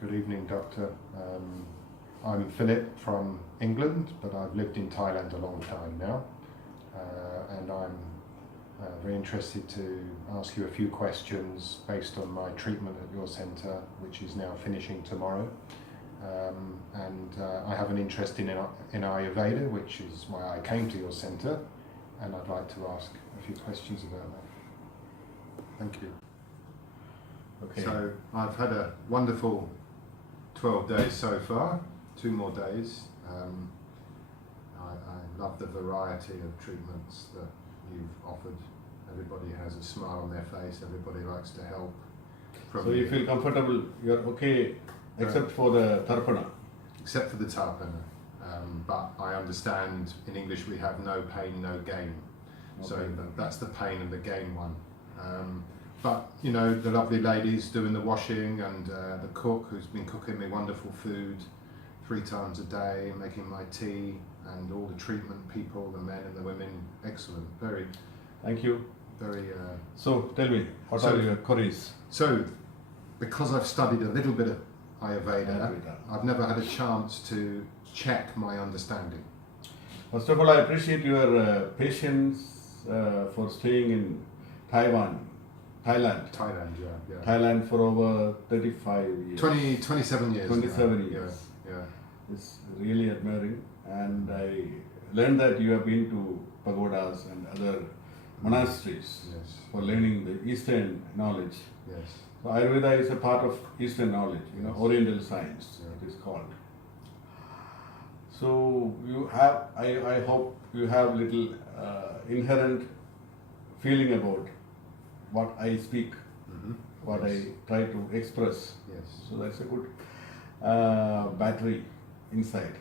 Good evening, Doctor. I'm Philip from England, but I've lived in Thailand a long time now, and I'm very interested to ask you a few questions based on my treatment at your centre, which is now finishing tomorrow. I have an interest in Ayurveda, which is why I came to your centre, and I'd like to ask a few questions about that. Thank you. Okay. So I've had a wonderful 12 days so far, 2 more days. I love the variety of treatments that you've offered. Everybody has a smile on their face, everybody likes to help. So you feel comfortable, you're okay, except for the tarpana? Except for the tarpana. But I understand in English we have no pain, no gain. Okay. So that's the pain and the gain one. But you know, the lovely ladies doing the washing and the cook who's been cooking me wonderful food 3 times a day, making my tea, and all the treatment people, the men and the women, excellent. Very. Thank you. Very. So tell me, what are your queries? So, because I've studied a little bit of Ayurveda, I've never had a chance to check my understanding. First of all, I appreciate your patience for staying in Thailand, yeah. Thailand for over 35 years. 27 years. 27 years. Yeah. It's really admiring, and I learned that you have been to pagodas and other monasteries for learning the Eastern knowledge. Yes. So Ayurveda is a part of Eastern knowledge, Oriental science, it is called. So you have, I hope you have little inherent feeling about what I speak, what I try to express. Yes. So that's a good battery inside.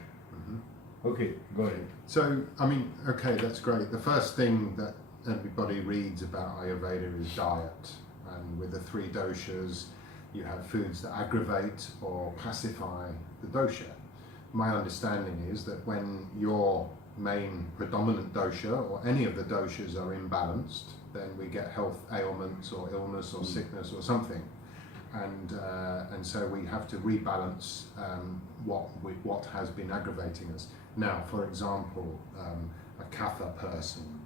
Okay, go ahead. So, I mean, okay, that's great. The first thing that everybody reads about Ayurveda is diet. And with the 3 doshas, you have foods that aggravate or pacify the dosha. My understanding is that when your main predominant dosha or any of the doshas are imbalanced, then we get health ailments or illness or sickness or something. And so we have to rebalance what has been aggravating us. Now, for example, a kapha person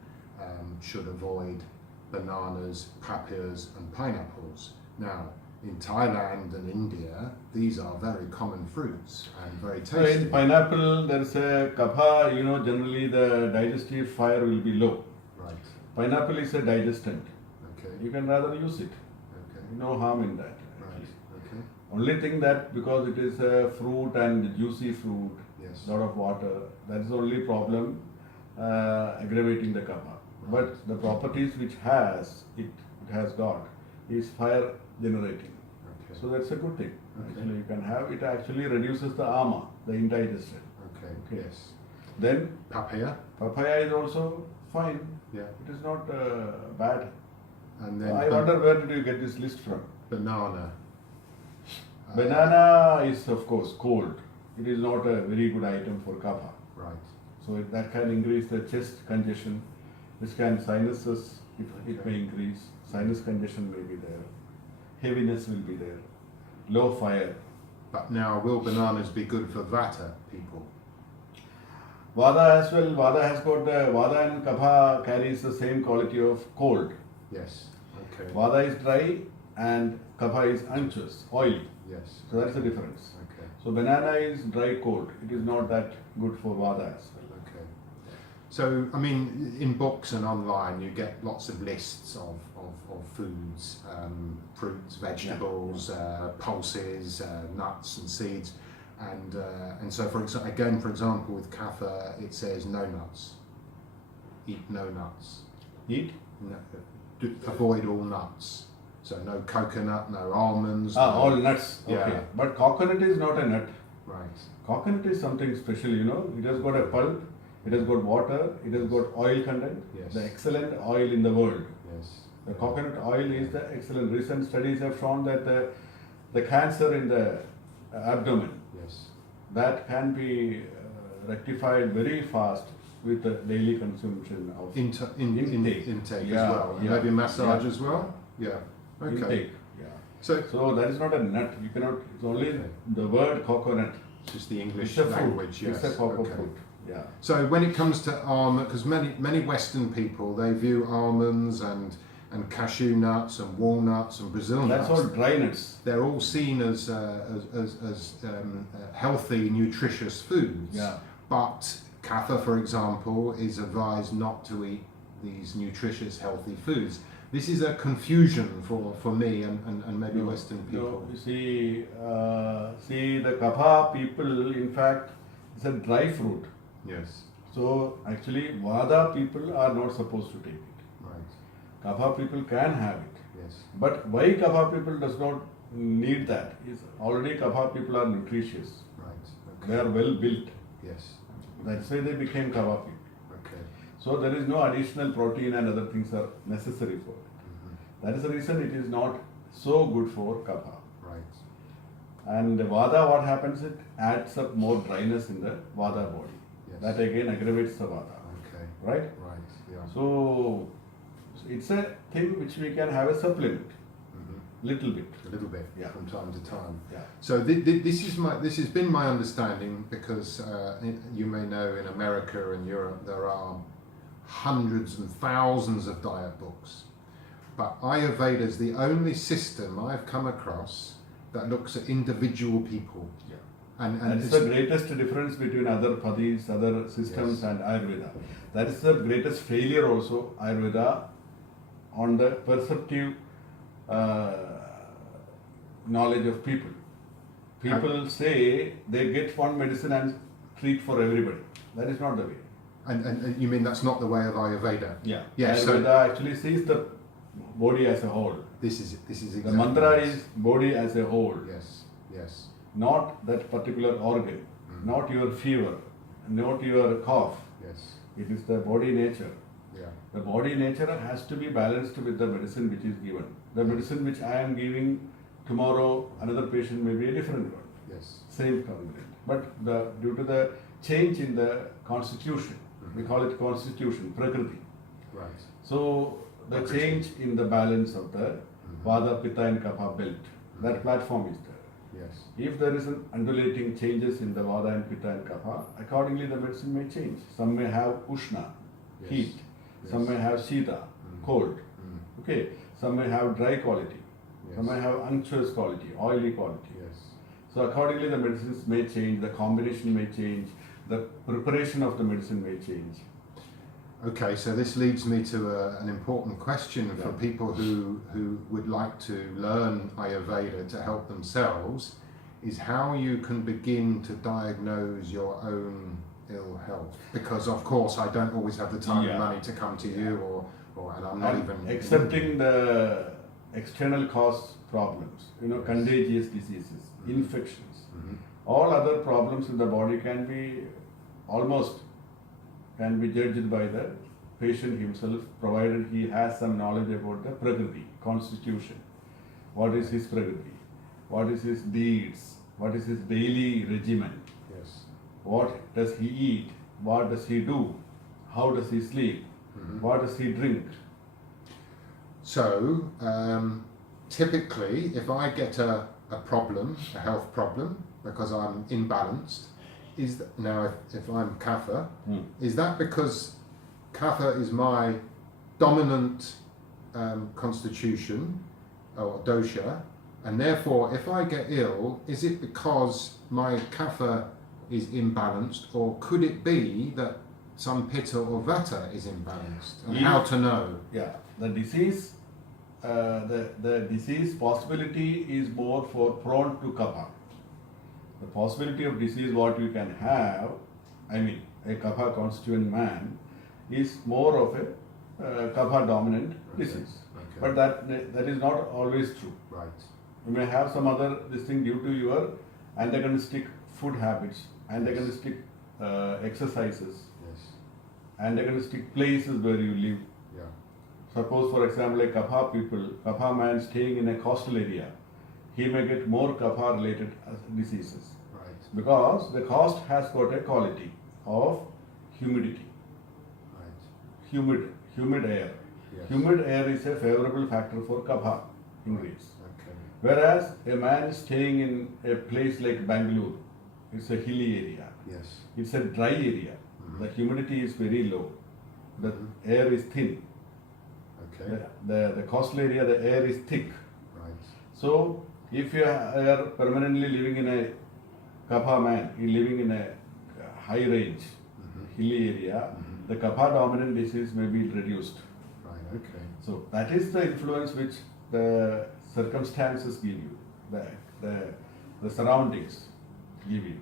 should avoid bananas, papayas and pineapples. Now, in Thailand and India, these are very common fruits and very tasty. So in pineapple, there is a kapha, generally the digestive fire will be low. Right. Pineapple is a digestant. Okay. You can rather use it. Okay. No harm in that. Right. Okay. Only thing that because it is a fruit and juicy fruit, Yes. lot of water, that is the only problem aggravating the kapha. But the properties which it has got is fire generating. Okay. So that's a good thing. Okay. Actually, you can have it. Actually reduces the ama, the indigestion. Okay. Yes. Then Papaya. papaya is also fine. Yeah. It is not bad. And then I wonder where did you get this list from? banana. Banana is of course cold. It is not a very good item for kapha. Right. So that can increase the chest congestion, which can sinuses, it may increase. Sinus congestion may be there. Heaviness will be there. Low fire. But now, will bananas be good for Vata people? Vada as well. Vada has got Vada and kapha carries the same quality of cold. Yes. Okay. Vada is dry and kapha is unctuous, oily. Yes. So that's the difference. Okay. So banana is dry cold. It is not that good for Vada as well. Okay. So, I mean, in books and online, you get lots of lists of foods, fruits, vegetables, pulses, nuts and seeds. And so, for example, with kapha, it says no nuts. Eat no nuts. Eat? No, avoid all nuts. So no coconut, no almonds. All nuts. Okay. Yeah. But coconut is not a nut. Right. Coconut is something special, It has got a pulp, it has got water, it has got oil content. Yes. The excellent oil in the world. Yes. The coconut oil is the excellent. Recent studies have shown that the cancer in the abdomen, Yes. that can be rectified very fast with the daily consumption of Intake Yeah, as well. And yeah. maybe massage Yeah. as well. Yeah. Okay. intake. Yeah. So, So that is not a nut. You cannot. It's only the word coconut. just the English It's a language, fruit. yes. It's a cocoa Okay. fruit. Yeah. So when it comes to almond, because many Western people, they view almonds and cashew nuts and walnuts and Brazil That's nuts. all dry nuts. They're all seen as healthy, nutritious foods. Yeah. But Kapha, for example, is advised not to eat these nutritious, healthy foods. This is a confusion for me and maybe No, Western people. No, you see the kapha people, in fact, it's a dry fruit. Yes, So actually, vada people are not supposed to take it. right. Kapha people can have it. Yes, But why kapha people does not need that? Is already kapha people are nutritious. right. They Okay. are well built. Yes. That's why they became kapha people. Okay. So there is no additional protein and other things are necessary for it. That is the reason it is not so good for kapha. Right. And vada, what happens? It adds up more dryness in the vada body. Yes. That again aggravates the vada. Okay. Right? Right. Yeah. So it's a thing which we can have a supplement, little bit. A little bit Yeah. from time to time. Yeah. So this has been my understanding because you may know in America and Europe there are hundreds and thousands of diet books, but Ayurveda is the only system I've come across that looks at individual people. Yeah. And That's it's- the greatest difference between other padis, other systems, Yes. and Ayurveda. That is the greatest failure also, Ayurveda, on the perceptive knowledge of people. People say they get one medicine and treat for everybody. That is not the way. and you mean that's not the way of Ayurveda? Yeah. Yeah, so- Ayurveda actually sees the body as a whole. This is exactly The mantra this. is body as a whole, Yes. Yes. not that particular organ, not your fever, not your cough. Yes. It is the body nature. Yeah. The body nature has to be balanced with the medicine which is given. The medicine which I am giving tomorrow, another patient may be a different one. Yes. Same component. But due to the change in the constitution, we call it constitution, prakriti. Right. So the Prakriti. change in the balance of the vada, pitta and kapha belt, that platform is there. Yes. If there is an undulating changes in the vada and pitta and kapha, accordingly the medicine may change. Some may have ushna, Yes. heat. Some Yes. may have shita, cold. Okay. Some may have dry quality. Some may Yes. have unctuous quality, oily quality. Yes. So accordingly the medicines may change, the combination may change, the preparation of the medicine may change. Okay, so this leads me to an important question for Yeah. people who would like to learn Ayurveda to help themselves, is how you can begin to diagnose your own ill health. Because of course I don't always have the time Yeah. and money to come to you, and I'm not And even accepting the external cause problems, contagious diseases, infections, all other problems in the body can be judged by the patient himself, provided he has some knowledge about the prakriti, constitution. What is his prakriti? What is his deeds? What is his daily regimen? Yes. What does he eat? What does he do? How does he sleep? What does he drink? So typically, if I get a problem, a health problem, because I'm imbalanced, if I'm Kapha, is that because Kapha is my dominant constitution or dosha, and therefore if I get ill, is it because my Kapha is imbalanced, or could it be that some Pitta or Vata is imbalanced? And how to know? Yeah, the disease, the disease possibility is more for prone to kapha. The possibility of disease what you can have, a kapha constituent man, is more of a kapha dominant disease. Okay. But that is not always true. Right. You may have some other this thing due to your antagonistic food habits, antagonistic exercises, Yes. antagonistic places where you live. Yeah. Suppose, for example, a kapha man staying in a coastal area, he may get more kapha related diseases. Right. Because the coast has got a quality of humidity, Right. humid air. Yes. Humid air is a favorable factor for kapha increase. Okay. Whereas a man is staying in a place like Bangalore, it's a hilly area. Yes. It's a dry area. The humidity is very low. The air is thin. Okay. The coastal area, the air is thick. Right. So, if you are permanently living in a Kapha man, you're living in a high range, hilly area, the Kapha dominant disease may be reduced. Right. Okay. So, that is the influence which the circumstances give you, the surroundings give you.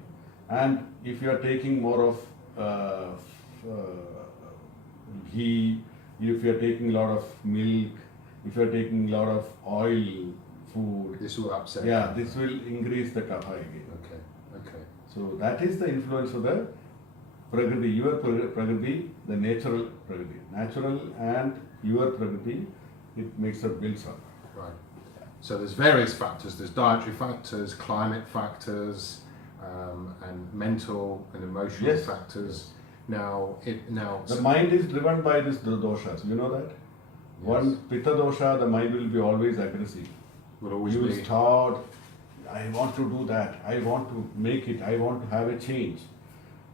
And if you are taking more of ghee, if you are taking a lot of milk, if you are taking a lot of oil food, This will upset. yeah, this will increase the kapha again. Okay. Okay. So that is the influence of the prakriti, your prakriti, the natural prakriti. Natural and your prakriti, it makes a builds up. Right. So there's various factors. There's dietary factors, climate factors, and mental and emotional Yes. factors. Now, The mind is driven by these doshas, you know that? One pitta dosha, the mind will be always aggressive. will always You will be. start, I want to do that, I want to make it, I want to have a change.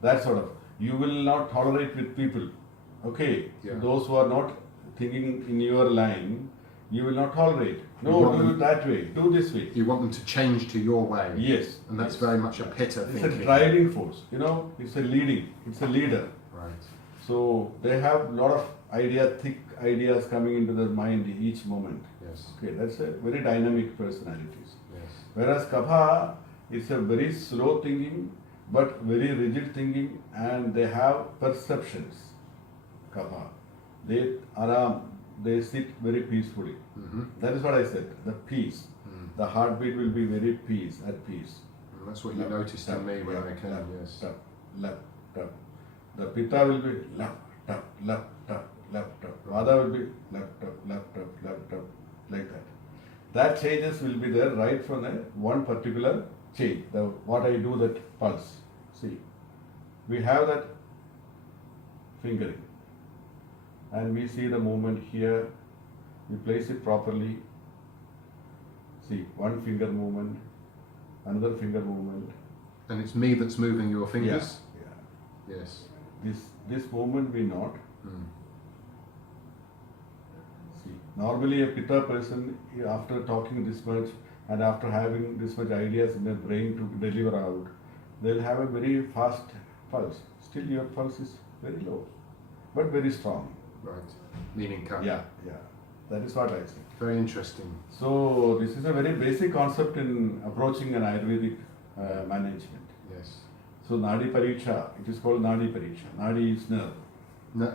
That sort of. You will not tolerate with people. Okay? Yeah. Those who are not thinking in your line, you will not tolerate. You No, want do them- it that way, do this way. You want them to change to your way. Yes. And that's yes. very much a pitta It's thinking. a driving force, you know, it's a leading, it's a leader. Right. So they have a lot of thick ideas coming into their mind each moment. Yes. Okay, that's a very dynamic personalities. Yes. Whereas Kapha is a very slow thinking, but very rigid thinking, and they have perceptions. Kapha, they sit very peacefully. That is what I said. The peace, the heartbeat will be very at peace. And that's what you noticed in me when I came. Yes. Tap, lap, tap. The pitta will be lap, tap, lap, tap, lap, tap. Vada will be lap, tap, lap, tap, lap, tap, like that. That changes will be there right from the one particular change. What I do that pulse. See, we have that fingering, and we see the movement here. We place it properly. See, one finger movement, another finger movement. And it's me that's moving your fingers? Yeah. Yes. This movement we not. Mm. See, normally a pitta person, after talking this much and after having this much ideas in their brain to deliver out, they'll have a very fast pulse. Still your pulse is very low, but very strong. Right. Meaning kapha. Yeah. That is what I say. Very interesting. So this is a very basic concept in approaching an Ayurvedic management. Yes. So Nadi Pariksha, it is called Nadi Pariksha. Nadi is nerve.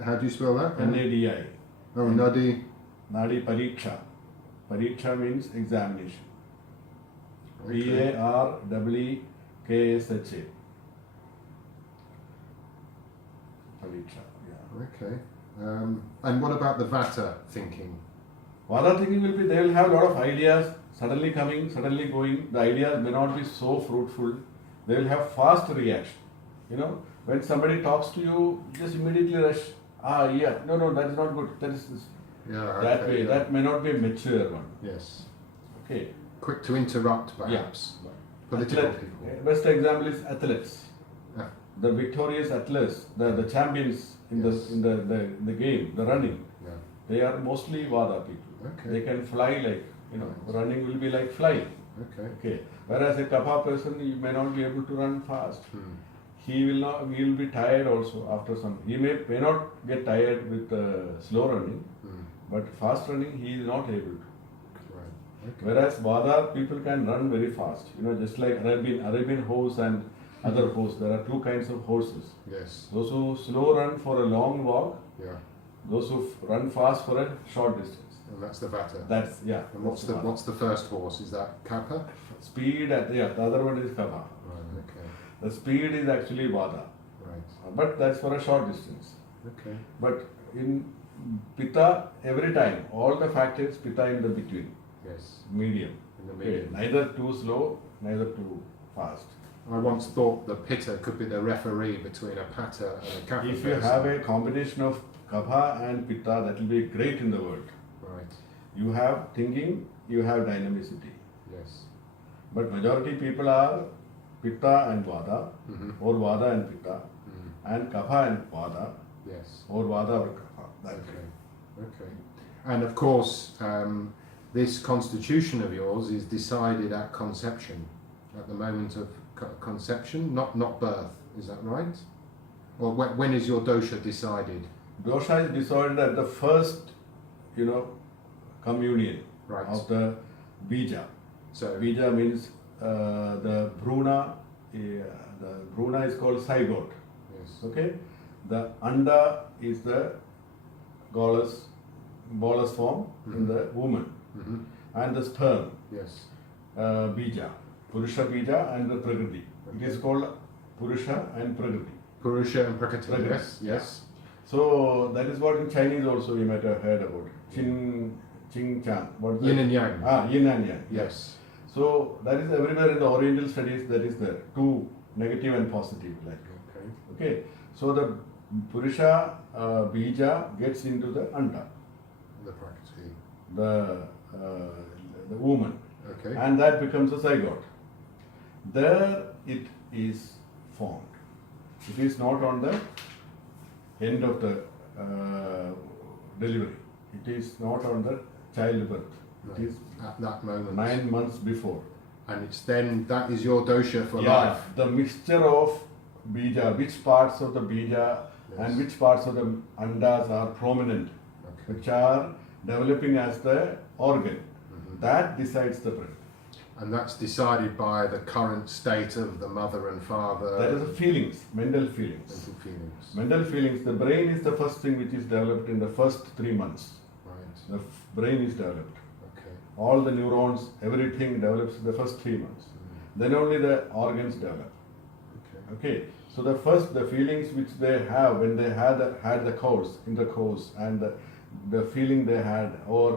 How do you spell that? Nadi. Oh, Nadi. Nadi Pariksha. Pariksha means examination. Okay. P-A-R-E-E-K-S-H-A. Pariksha, yeah. Okay. And what about the vata thinking? Vada thinking will be, they will have a lot of ideas, suddenly coming, suddenly going. The ideas may not be so fruitful. They will have fast reaction. You know, when somebody talks to you, just immediately rush. No, that is not good. That is this. Yeah. That okay, way, yeah. that may not be a mature one. Yes. Okay. Quick to interrupt, perhaps. Yeah. Political Athlete. people. Best example is athletes. Yeah. The victorious athletes, the champions in Yes. the game, the running, Yeah. they are mostly Vada people. Okay. They can fly like, Right. running will be like flying. Okay. Okay. Whereas a Kapha person, he may not be able to run fast. Hmm. He will be tired also after some. He may not get tired with slow running, but fast running he is not able to. Right. Okay. Whereas Vada people can run very fast. Just like Arabian horse and other horse. There are two kinds of horses. Yes. Those who slow run for a long walk, Yeah. those who run fast for a short distance. And that's the vata. That's And what's the first horse? Is that kapha? speed? The other one is Kapha. Right. Okay. The speed is actually Vada, Right. but that's for a short distance. Okay. But in Pitta, every time, all the factors Pitta in the between, Yes. medium. In the Okay, medium. neither too slow, neither too fast. I once thought the pitta could be the referee between a pata and a kapha. If you person. have a combination of Kapha and Pitta, that will be great in the world. Right. You have thinking, you have dynamicity. Yes. But majority people are Pitta and Vata, or Vata and Pitta, and Kapha and Vata, Yes. or Vata or Kapha. That way. Okay. Okay. And of course, this constitution of yours is decided at conception, at the moment of conception, not birth. Is that right? Or when is your dosha decided? Dosha is decided at the first, communion Right. of the bija. So Bija means the Bruna. The Bruna is called zygote. yes. Okay, the Anda is the bolus form in the woman, and the sperm, Yes. bija, Purusha bija and the Prakriti. It is called Purusha and Prakriti. Purusha and Prakriti. Prakriti. Yes. Yes. So that is what in Chinese also you might have heard about. Ching Chan. What is Yin that? and yang. Yin and yang. Yes. So that is everywhere in the Oriental studies that is there. Two, negative and positive, like. Okay. Okay. So the Purusha bija gets into the Anda, The Prakriti. the woman, Okay. and that becomes a zygote. There it is formed. It is not on the end of the delivery. It is not on the childbirth. It is At that moment. 9 months before. And it's then that is your dosha for Yeah, life. the mixture of bija, which parts of the bija and which parts of the andas are prominent, Okay. which are developing as the organ, that decides the birth. And that's decided by the current state of the mother and father. That is the feelings, mental feelings. Mental feelings. Mental feelings, the brain is the first thing which is developed in the first 3 months. Right. The brain is developed. Okay. All the neurons, everything develops in the first 3 months. Then only the organs develop. Okay. Okay, so the feelings which they have when they had the course, and the feeling they had, or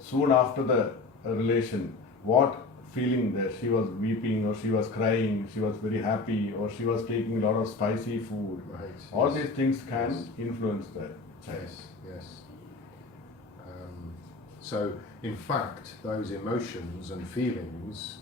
soon after the relation, what feeling that she was weeping, or she was crying, she was very happy, or she was taking a lot of spicy food. Right. All Yes. these things can influence the child. Yes. Yes. So, in fact, those emotions and feelings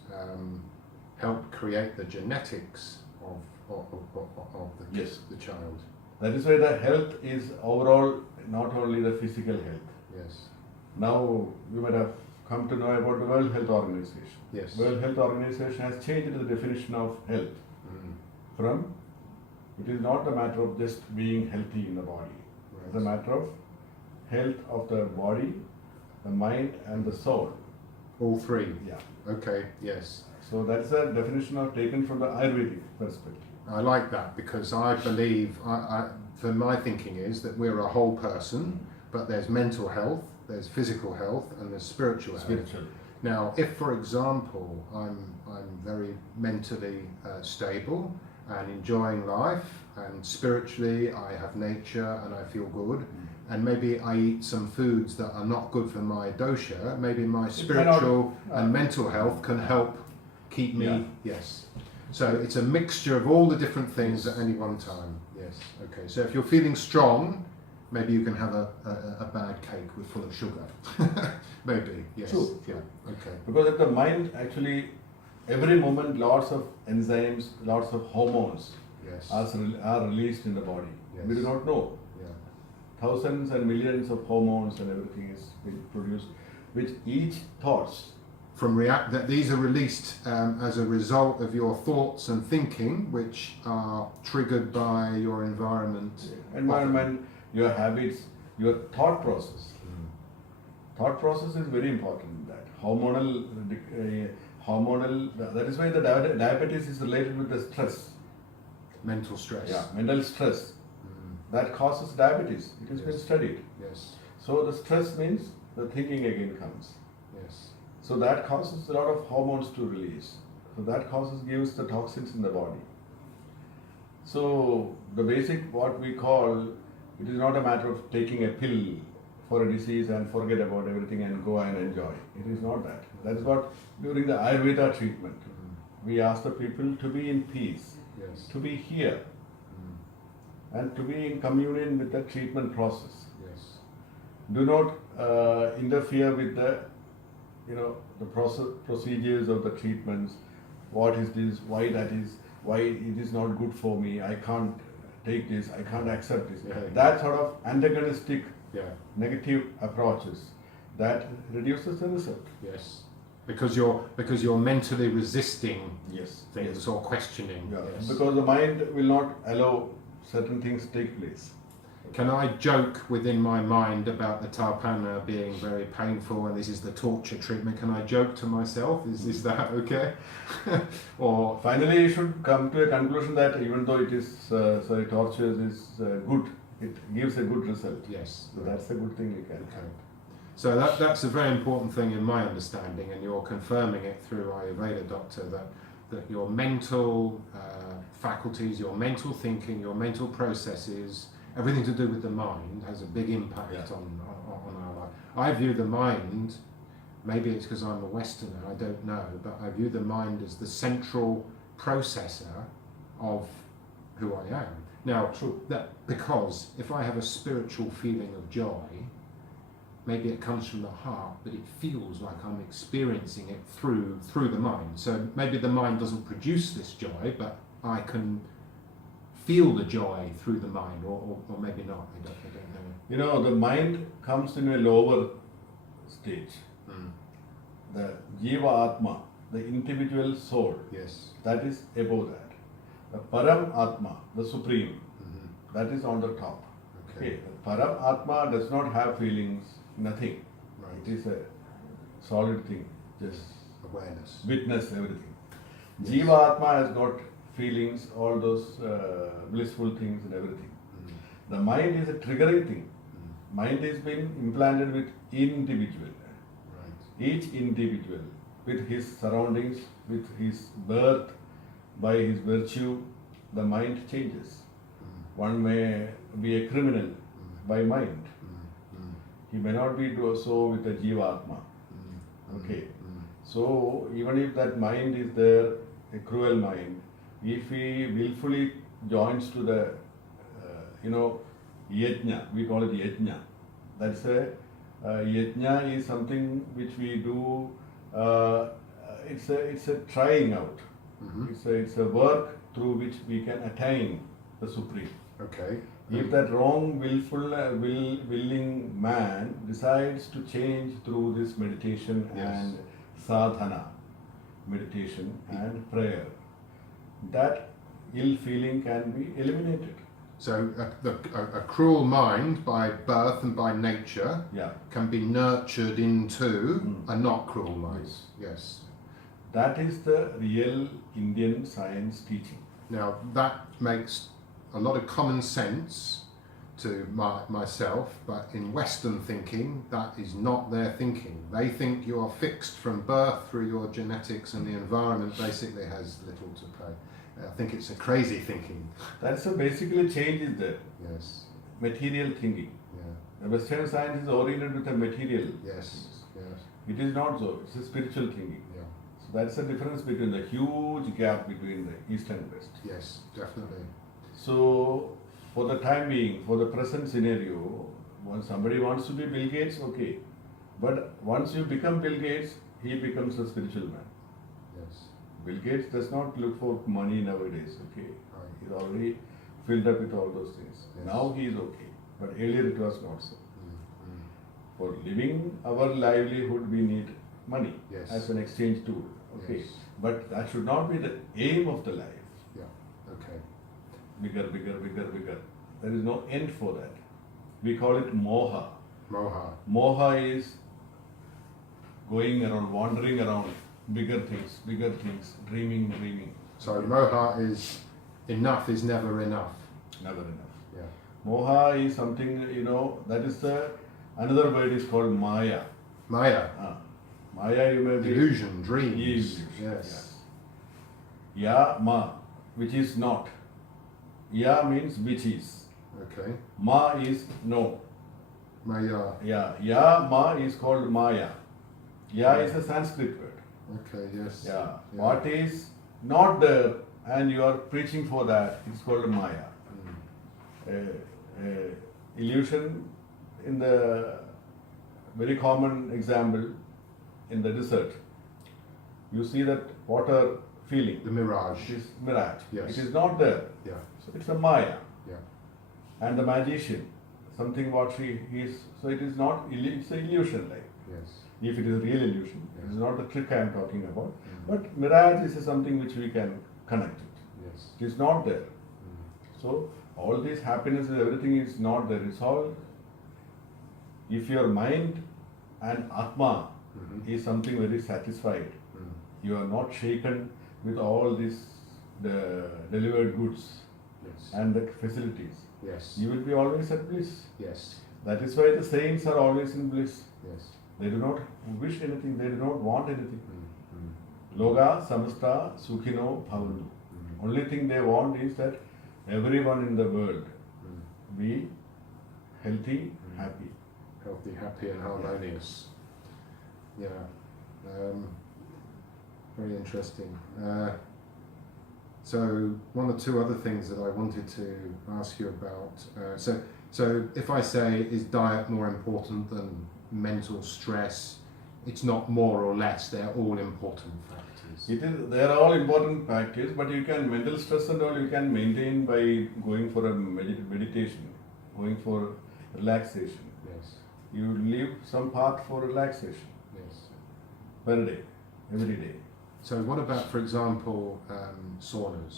help create the genetics of the, Yes. the child. That is why the health is overall, not only the physical health. Yes. Now you might have come to know about the World Health Organization. Yes. World Health Organization has changed the definition of health from, it is not a matter of just being healthy in the body. It's a Right. matter of health of the body, the mind and the soul. All three. Yeah. Okay. Yes. So that's a definition of taken from the Ayurvedic perspective. I like that because I believe, for my thinking is that we're a whole person, but there's mental health, there's physical health, and there's spiritual health. Spiritual. Now, if, for example, I'm very mentally stable and enjoying life, and spiritually I have nature and I feel good, and maybe I eat some foods that are not good for my dosha, maybe my spiritual and mental health can help keep me. Yeah. Yes. So it's a mixture of all the different things at any one time. Yes. Okay. So if you're feeling strong, maybe you can have a bad cake with full of sugar. Maybe. Yes. True. Yeah. Okay. Because at the mind, actually, every moment lots of enzymes, lots of hormones Yes. are released in the body. Yes. We do not know. Yeah. Thousands and millions of hormones and everything is being produced, which each thoughts. From that these are released as a result of your thoughts and thinking, which are triggered by your Environment, your habits, your thought process. Thought process is very important in that. Hormonal, that is why the diabetes is related with the stress. mental stress. Yeah, mental stress. That causes diabetes. It has been Yes. studied. Yes. So the stress means the thinking again comes. Yes. So that causes a lot of hormones to release. So that gives the toxins in the body. So the basic what we call, it is not a matter of taking a pill for a disease and forget about everything and go and enjoy. It is not that. That is what during the Ayurveda treatment, we ask the people to be in peace, Yes. to be here, and to be in communion with the treatment process. Yes. Do not interfere with the the procedures of the treatments, what is this, why that is, why it is not good for me, I can't take this, I can't accept this. Yeah. That sort of antagonistic, Yeah. negative approaches, that reduces the result. Yes. Because you're mentally resisting Yes. things or questioning. Yeah. Yes. Because the mind will not allow certain things to take place. Can I joke within my mind about the tarpana being very painful and this is the torture treatment? Can I joke to myself? Is that okay? Or Finally, you should come to a conclusion that even though it is torture is good, it gives a good result. yes. So that's a good thing you can Okay. So that's a very important thing in my understanding, and you're confirming it through Ayurveda, Doctor, that your mental faculties, your mental thinking, your mental processes, everything to do with the mind has a big impact Yeah. on our life. I view the mind, maybe it's because I'm a Westerner, I don't know, but I view the mind as the central processor of who I am. Now, True. because if I have a spiritual feeling of joy, maybe it comes from the heart, but it feels like I'm experiencing it through the mind. So maybe the mind doesn't produce this joy, but I can feel the joy through the mind, or maybe not. I don't know. The mind comes in a lower stage. The Jiva Atma, the individual soul, Yes. that is above that. The Param Atma, the supreme, Mhm. that is on the top. Okay. The Param Atma does not have feelings, nothing. Right. It is a solid thing, just Awareness. witness everything. Yes. Jiva Atma has got feelings, all those blissful things and everything. Mm. The mind is a triggering thing. Mm. Mind is been implanted with individual. Right. Each individual, with his surroundings, with his birth, by his virtue, the mind changes. Mm. One may be a criminal by mind. Mm. Mm. He may not be so with the Jiva Atma. Mm. Okay. Mm. So even if that mind is there, a cruel mind, if he willfully joins to the, yajna, we call it yajna. That's yajna is something which we do. It's a trying out. Mhm. It's a work through which we can attain the supreme. Okay. If that wrong, willing man decides to change through this meditation Yes. and sadhana, meditation and prayer, that ill feeling can be eliminated. So a cruel mind by birth and by nature Yeah, can be nurtured into Mm. a not cruel mind. Yes. that is the real Indian science teaching. Now that makes a lot of common sense to myself, but in Western thinking, that is not their thinking. They think you are fixed from birth through your genetics, and the environment basically has little to play. I think it's a crazy thinking. That's basically change is there. Yes. Material thinking. Yeah. The Western science is oriented with the material. Yes. Yes. It is not so. It's a spiritual thinking. Yeah. So that's the difference between the huge gap between the East and West. Yes. Definitely. So, for the time being, for the present scenario, when somebody wants to be Bill Gates, okay. But once you become Bill Gates, he becomes a spiritual man. Yes. Bill Gates does not look for money nowadays, okay. Right. He's already filled up with all those things. Yes. Now he is okay. But earlier it was not so. Mm. For living our livelihood, we need money Yes. as an exchange tool, okay. Yes. But that should not be the aim of the life. Yeah. Okay. Bigger, bigger, bigger, bigger. There is no end for that. We call it moha. Moha. Moha is going around, wandering around, bigger things, dreaming. So moha is enough is never enough. Never enough. Yeah. Moha is something, that is another word is called maya. Maya. Maya, you may be. Illusion, dreams. Illusion, Yes. Ya, ma, which is not. Ya means which is. Okay. Ma is no. Maya. Yeah, Ya, Ma is called Maya. Ya is a Sanskrit word. Okay. Yes. Yeah. What is not there and you are preaching for that, it's called Maya. Illusion, in the very common example, in the desert, you see that water feeling. The mirage. It is mirage. Yes. It is not there. Yeah. So it's a Maya. Yeah. And the magician, something what he is, so it is not, it's an illusion like. Yes. If it is real illusion, Yes. it is not the trick I am talking about. Mm. But mirage is something which we can connect it. Yes. It is not there. Mm. So all these happinesses, everything is not there. It's all, if your mind and Atma Mhm. is something very satisfied, Mm. you are not shaken with all these the delivered goods Yes. and the facilities. Yes. You will be always at bliss. Yes. That is why the saints are always in bliss. Yes. They do not wish anything, they do not want anything. Mm. Mm. Loga samasta sukhino bhavantu. Mm. Only thing they want is that everyone in the world Mm. be healthy, Mm. happy. Healthy, happy, and harmonious. Yeah. Very interesting. So one or two other things that I wanted to ask you about. So if I say, is diet more important than mental stress? It's not more or less. They're all important factors. It is, they are all important factors, but you can, mental stress and all you can maintain by going for a meditation, going for relaxation. Yes. You leave some part for relaxation Yes. per day, every day. So what about, for example, saunas?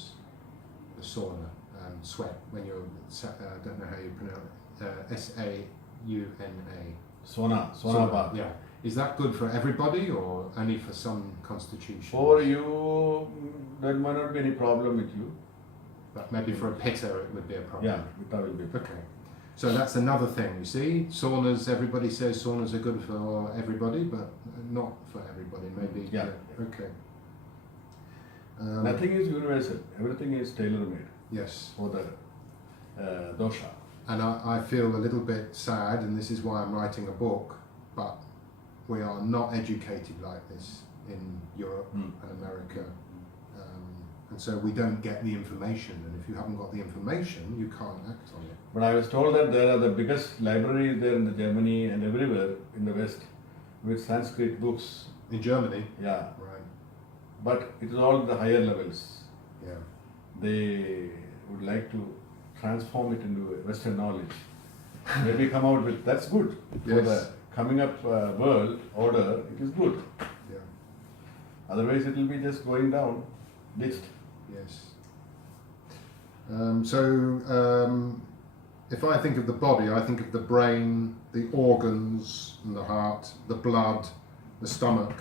The sauna, sweat when you're, I don't know how you pronounce it, S-A-U-N-A. Sauna bath. Yeah. Is that good for everybody or only for some constitutions? For you, there might not be any problem with you. But maybe for a pitta it would be a problem. Yeah, that will be. Okay. So that's another thing, you see. Saunas, everybody says saunas are good for everybody, but not for everybody. Maybe. Yeah. Okay. Nothing is universal. Everything is tailor-made Yes. for the dosha. And I feel a little bit sad, and this is why I'm writing a book, but we are not educated like this in Europe and America. And so we don't get the information, and if you haven't got the information, you can't act on it. But I was told that there are the biggest libraries there in the Germany and everywhere in the West with Sanskrit books. In Germany? Yeah. Right. But it is all the higher levels. Yeah. They would like to transform it into Western knowledge. Maybe come out with, that's good. For Yes. the coming up world order, it is good. Yeah. Otherwise it will be just going down, ditched. Yes. If I think of the body, I think of the brain, the organs, and the heart, the blood, the stomach,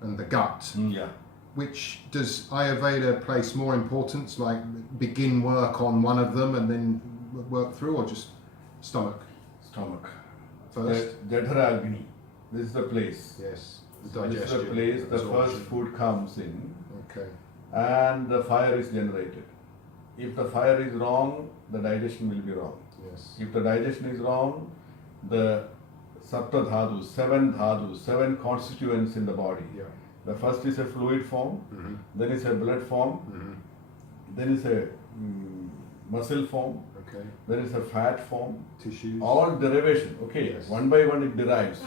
and the gut. Yeah. Which does Ayurveda place more importance, like begin work on one of them and then work through, or just stomach Stomach. first? Jadhara Agni. This is the place. Yes. The So this is the digestion, place the absorption. first food comes in Okay. and the fire is generated. If the fire is wrong, the digestion will be wrong. Yes. If the digestion is wrong, the sapta dhadus, seven constituents in the body. Yeah. The first is a fluid form, Mm-hmm. then is a blood form, Mm-hmm. then is a muscle form, Okay. then is a fat form. Tissues. All derivation. Okay, Yes. one by one it derives.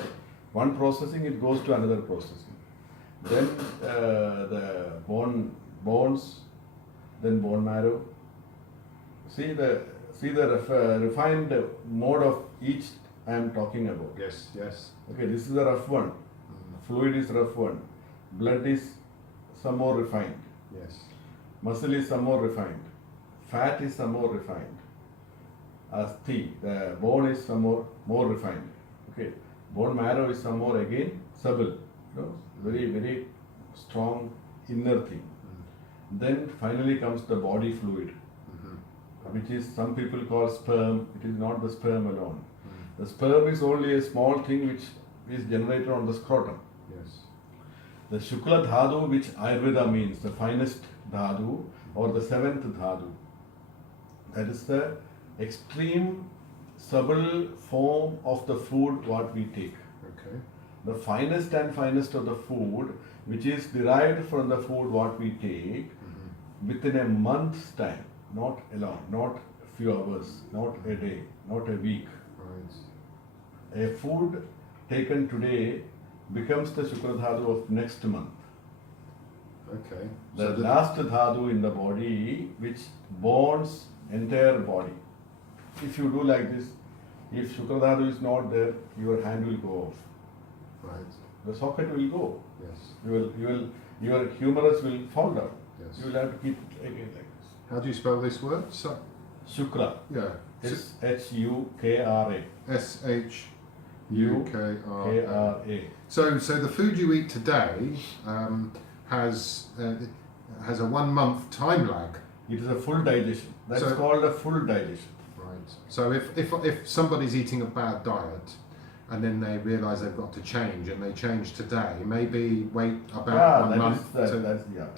One processing, it goes to another processing. Then the bones, then bone marrow. See the refined mode of each I am talking about. Yes. Yes. Okay, this is the rough one. Fluid is rough one. Blood is some more refined. Yes. Muscle is some more refined. Fat is some more refined. Asthi, the bone is some more refined. Okay, bone marrow is some more again subtle. Very, very strong inner thing. Then finally comes the body fluid, which is some people call sperm. It is not the sperm alone. The sperm is only a small thing which is generated on the scrotum. Yes. The Shukla Dhadu, which Ayurveda means, the finest Dhadu or the seventh Dhadu, that is the extreme subtle form of the food what we take. Okay. The finest and finest of the food, which is derived from the food what we take, within a month's time, not alone, not a few hours, not a day, not a week. Right. A food taken today becomes the Shukra Dhatu of next month. Okay. The So last dhatu in the body which bonds entire body. If you do like this, if Shukra Dhatu is not there, your hand will go off. right. The socket will go. Yes. Your humerus will fall down. Yes. You will have to keep it again like this. How do you spell this word? So, Shukra. yeah. Shukra. SHUKRA. So the food you eat today has a 1 month time lag. It is a full digestion. That's So- called a full digestion. Right. So if somebody's eating a bad diet and then they realise they've got to change and they change today, maybe wait about 1 month that's to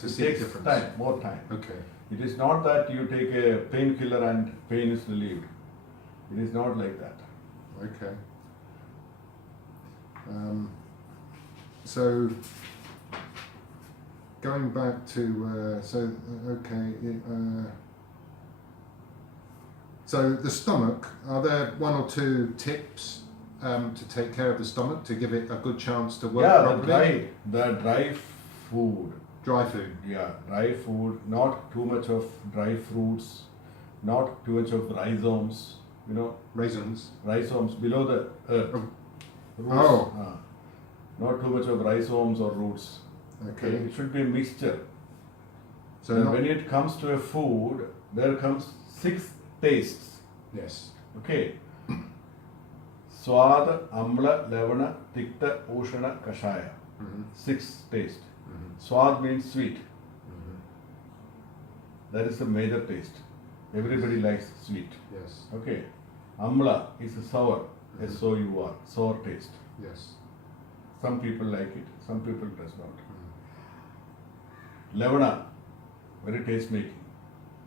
it see the takes difference. time, more time. Okay. It is not that you take a painkiller and pain is relieved. It is not like that. Okay. So going back to so the stomach, are there 1 or 2 tips to take care of the stomach to give it a good chance to work properly? The dry food. Dry food. Yeah, dry food, not too much of dry fruits, not too much of rhizomes, Raisins. rhizomes below the earth. Oh. Roots, Oh. not too much of rhizomes or roots. Okay. It should be a mixture. So Then not, when it comes to a food, there comes 6 tastes. yes. Okay. Swad, Amla, Lavana, Tikta, Ushana, Kashaya. Mhm. 6 taste. Mhm. Swad means sweet. Mhm. That is the major taste. Everybody likes sweet. Yes. Okay. Amla is a sour. Mhm. S-O-U-R. Sour taste. Yes. Some people like it. Some people does not. Mhm. Lavana, very taste making.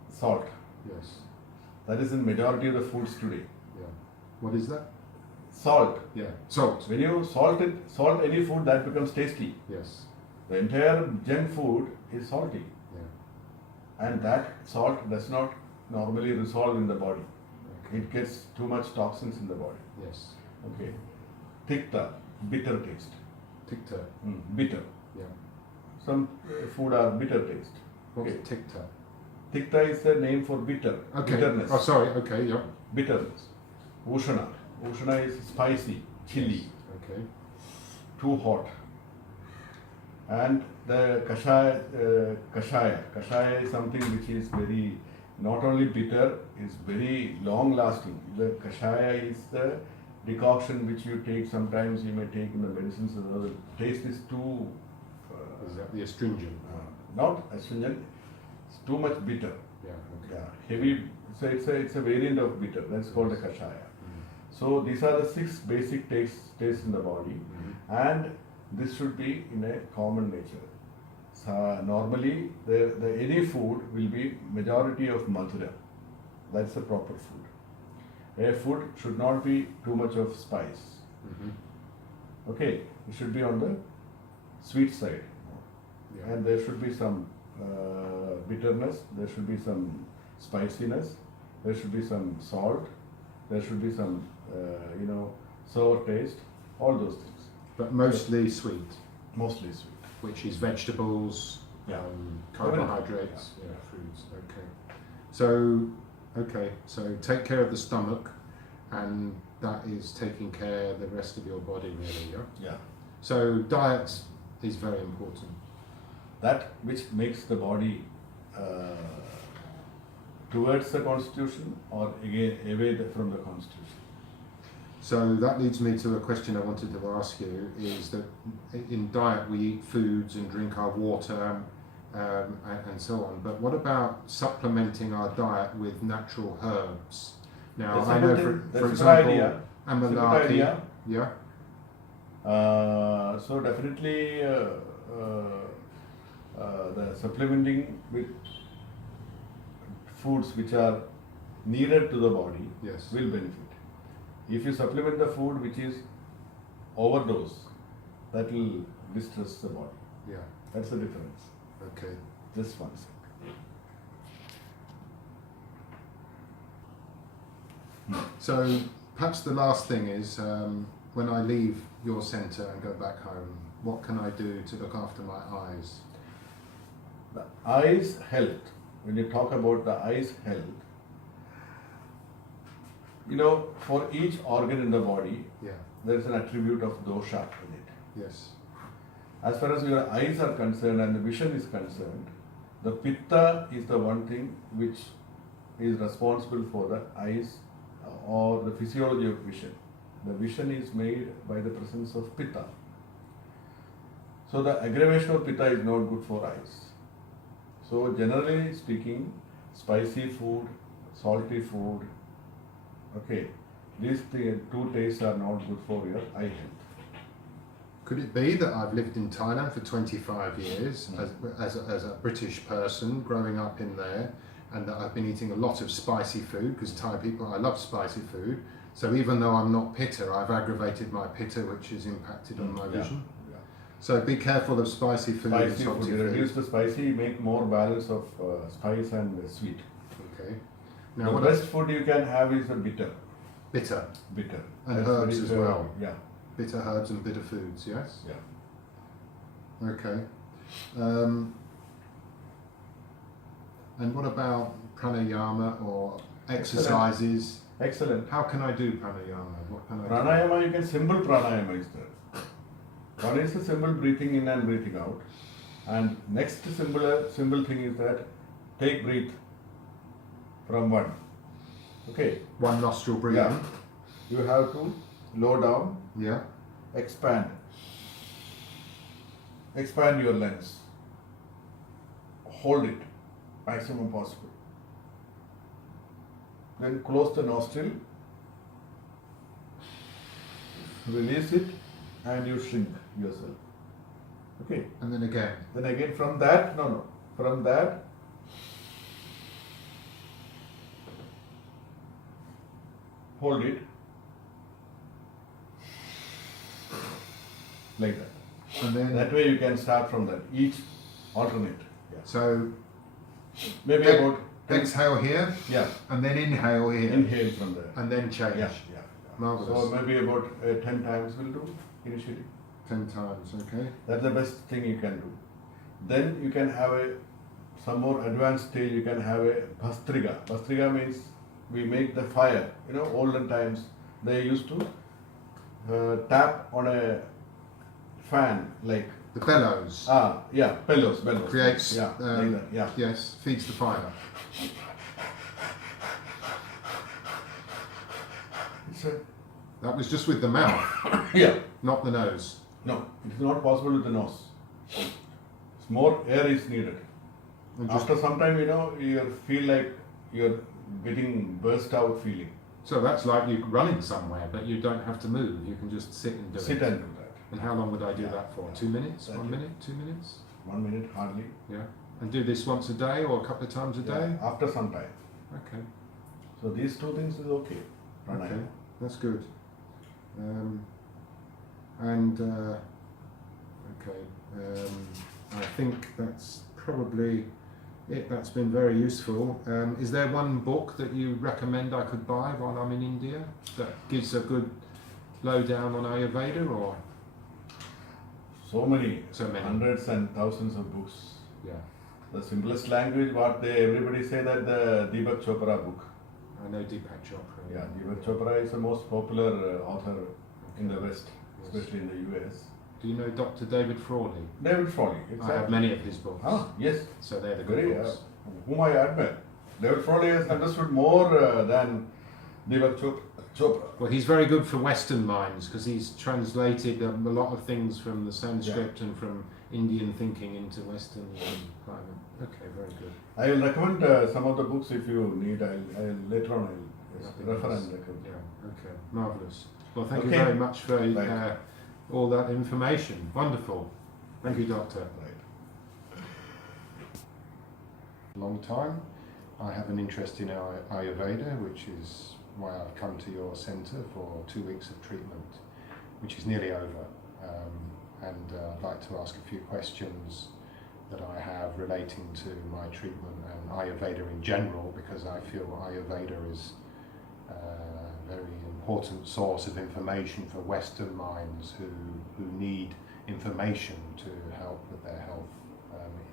Salt. Yes. That is in majority of the foods today. Yeah. What is that? Salt. Yeah. Salt. When you salt any food, that becomes tasty. Yes. The entire junk food is salty. Yeah. And that salt does not normally resolve in the body. Okay. It gets too much toxins in the body. Yes. Okay. Tikta, bitter taste. Tikta. Bitter. Yeah. Some food are bitter taste. What's Okay. tikta? Tikta is the name for bitter. Okay. Bitterness. Oh, sorry. Okay. Yeah. Bitterness. Ushana. Ushana is spicy, chili, Okay. too hot. And the kashaya is something which is very, not only bitter, is very long lasting. The kashaya is the decoction which you take, sometimes you may take in the medicines, the taste is too, Is that the astringent? not astringent, it's too much bitter. Yeah. Okay. Yeah, heavy, so it's a variant of bitter, that's called a kashaya. So these are the 6 basic tastes in the body, and this should be in a common nature. So normally, any food will be majority of madhura. That's the proper food. A food should not be too much of spice. Okay, it should be on the sweet side, Yeah. and there should be some bitterness. There should be some spiciness. There should be some salt. There should be some sour taste, all those things. But mostly sweet, Mostly sweet. which is vegetables, Yeah. carbohydrates, Yeah. yeah, foods. Okay. So take care of the stomach, and that is taking care of the rest of your body, really. Yeah. Yeah. So diet is very important. That which makes the body towards the constitution or again away from the constitution. So that leads me to a question I wanted to ask you, is that in diet we eat foods and drink our water and so on, but what about supplementing our diet with natural herbs? Now That's I a know good for, thing. for That's a good example, idea. It's a good amalaki, idea. yeah, So definitely the supplementing with foods which are needed to the body yes, will benefit. If you supplement the food which is overdose, that will distress the body. yeah, That's the difference. okay. Just one second. So perhaps the last thing is when I leave your centre and go back home, what can I do to look after my eyes? The eyes health, when you talk about the eyes health, for each organ in the body, Yeah. there is an attribute of dosha in it. Yes. As far as your eyes are concerned and the vision is concerned, the pitta is the one thing which is responsible for the eyes or the physiology of vision. The vision is made by the presence of pitta. So the aggravation of pitta is not good for eyes. So generally speaking, spicy food, salty food, okay, these two tastes are not good for your eye health. Could it be that I've lived in Thailand for 25 years as a British person growing up in there, and that I've been eating a lot of spicy food, because Thai people, I love spicy food. So even though I'm not pitta, I've aggravated my pitta, which has impacted on my vision. Yeah. So be careful of spicy food and Spicy salty food, food. reduce the spicy, make more balance of spice and sweet. Okay. Now Now the what best food you can have is the bitter. bitter and That's herbs very as well. Yeah, Bitter herbs and bitter foods, yes? yeah. Okay. And what about pranayama or exercises? Excellent. How can I do pranayama? What can I do? Pranayama, you can, simple pranayama is there. One is a simple breathing in and breathing out. And next simple thing is that take breath from one. Okay. One nostril breathing. Yeah. You have to low down, Yeah. expand. Expand your lungs. Hold it maximum possible. Then close the nostril, release it, and you shrink yourself. Okay. And then again. Then again from that, from that, hold it like that. And then That way you can start from that. Each alternate. Yeah. so Maybe Ex- about 10, exhale here yeah. and then inhale here Inhale from there. and then change. Yeah. Marvelous. So maybe about 10 times will do initially. 10 times, okay. That's the best thing you can do. Then you can have some more advanced stage. You can have a bhastriga. Bhastriga means we make the fire. Olden times they used to tap on a fan like The bellows bellows. creates, like that. Yeah. yes, feeds the fire. It's a, That was just with the mouth, yeah. not the nose. No, it is not possible with the nose. More air is needed. And just- After some time, you feel like you're getting burst out feeling. so that's like you running somewhere, but you don't have to move. You can just sit and do Sit it. and do that. And how long would I do Yeah. that for? 2 minutes? That's 1 it. minute? 2 minutes? 1 minute hardly. Yeah. And do this once a day or a couple of times a day? Yeah, after some time. Okay. So these two things is okay. Pranayama. Okay. That's good. I think that's probably it. That's been very useful. Is there one book that you recommend I could buy while I'm in India that gives a good lowdown on Ayurveda, or? So many, So many. hundreds and thousands of books. Yeah, The simplest language, everybody say that the Deepak Chopra book. I know Deepak Chopra. Yeah, Deepak Chopra is the most popular author in the West, Yes. especially in the US. Do you know Dr. David Frawley? David Frawley, I have exactly. many of his books. Yes, So they're the good very, books. whom I admire. David Frawley has understood more than Deepak Chopra. Well, he's very good for Western minds because he's translated a lot of things from the Sanskrit and from Indian thinking into Western climate. Okay, very good. I will recommend some of the books if you need. I'll later on I'll refer and recommend. Yeah, okay, marvellous. Well, thank you Okay. very much for Right. all that information. Wonderful. Thank you, Doctor. Right. Long time. I have an interest in Ayurveda, which is why I've come to your centre for 2 weeks of treatment, which is nearly over. I'd like to ask a few questions that I have relating to my treatment and Ayurveda in general, because I feel Ayurveda is very important source of information for Western minds who need information to help with their health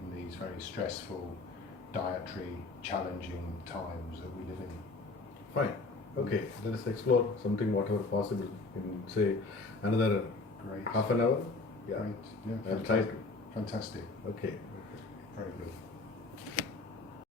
in these very stressful, dietary, challenging times that we live in. Fine. Okay, let us explore something whatever possible in say another Great. half an hour. Yeah, Great. Yeah, I'll try to. fantastic. Okay. Very good.